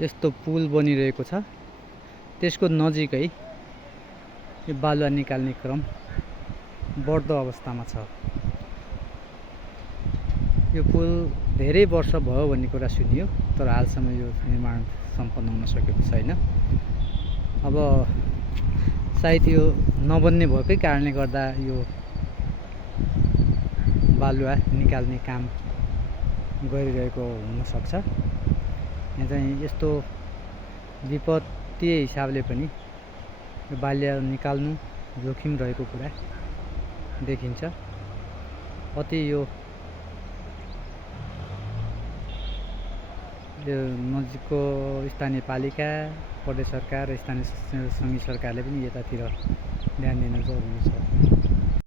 यस्तो पुल बनिरहेको छ। त्यसको नजिकै यो बालुवा निकाल्ने क्रम बढ्दो अवस्थामा छ। यो पुल धेरै वर्ष भयो भन्ने कुरा सुनियो, तर हालसम्म यो निर्माण सम्पन्न हुन सकेको छैन। अब सायद यो नबन्ने भएकै कारणले गर्दा यो बालुवा निकाल्ने काम गरिरहेको हुन सक्छ। यहाँ चाहिँ यस्तो विपत्तीय हिसाबले पनि यो बालुवा निकाल्नु जोखिम रहेको कुरा देखिन्छ। अति यो नजिकको स्थानीय पालिका, प्रदेश सरकार र स्थानीय सङ्घीय सरकारले पनि यतातिर ध्यान दिन जरुरी छ।